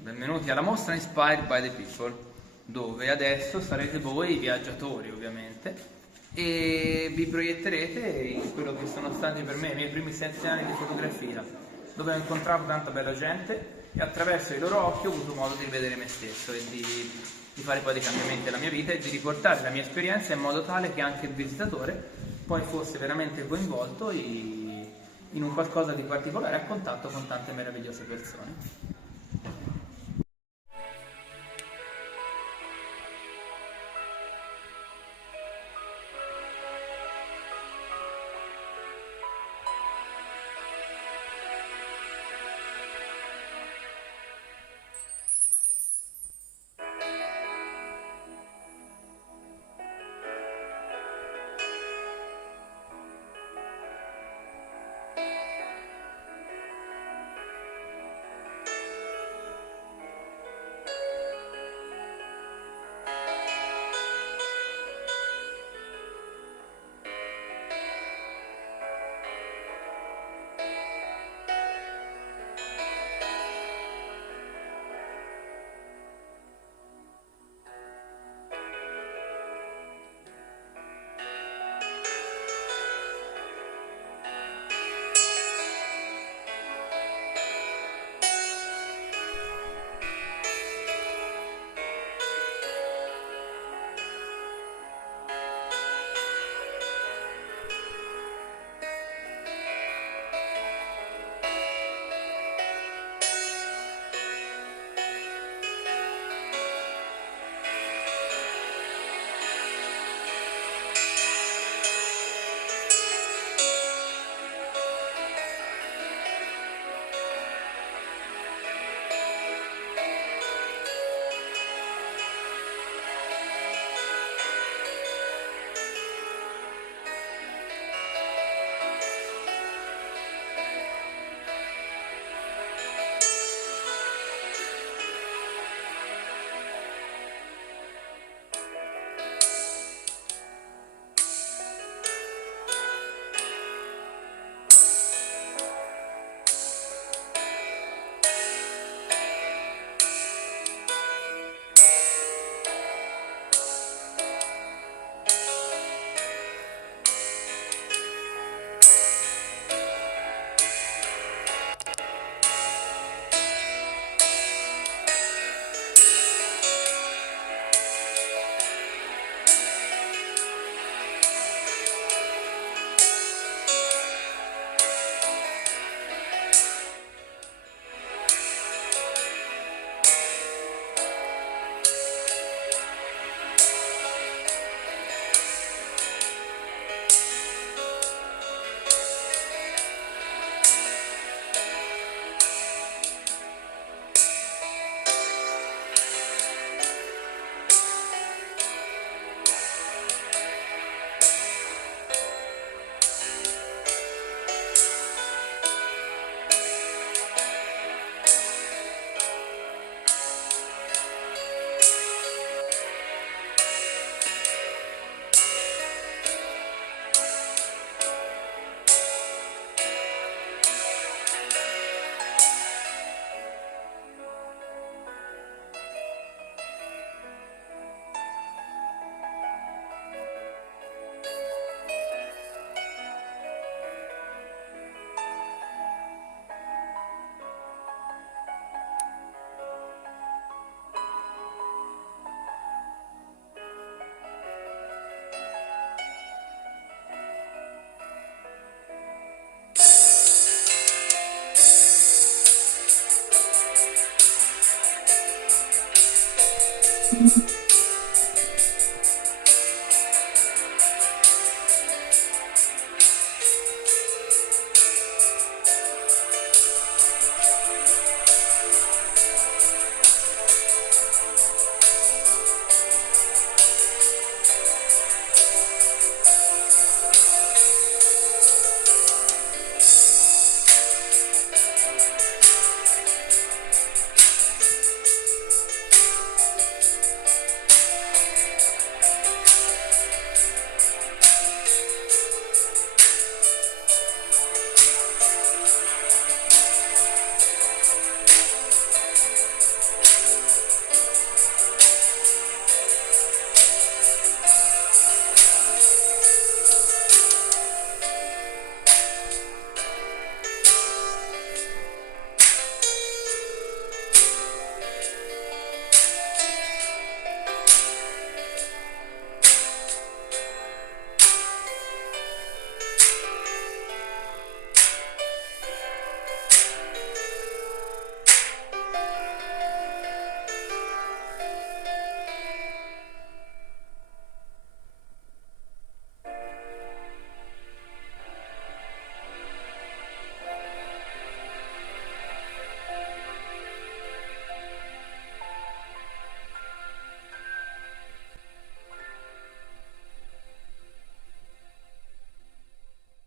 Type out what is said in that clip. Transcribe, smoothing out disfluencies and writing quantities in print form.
benvenuti alla mostra Inspired by the People, dove adesso sarete voi i viaggiatori ovviamente e vi proietterete in quello che sono stati per me i miei primi 7 anni di fotografia, dove ho incontrato tanta bella gente e attraverso i loro occhi ho avuto modo di vedere me stesso e di fare poi dei cambiamenti nella mia vita e di riportare la mia esperienza in modo tale che anche il visitatore poi fosse veramente coinvolto in un qualcosa di particolare a contatto con tante meravigliose persone. Mm-hmm.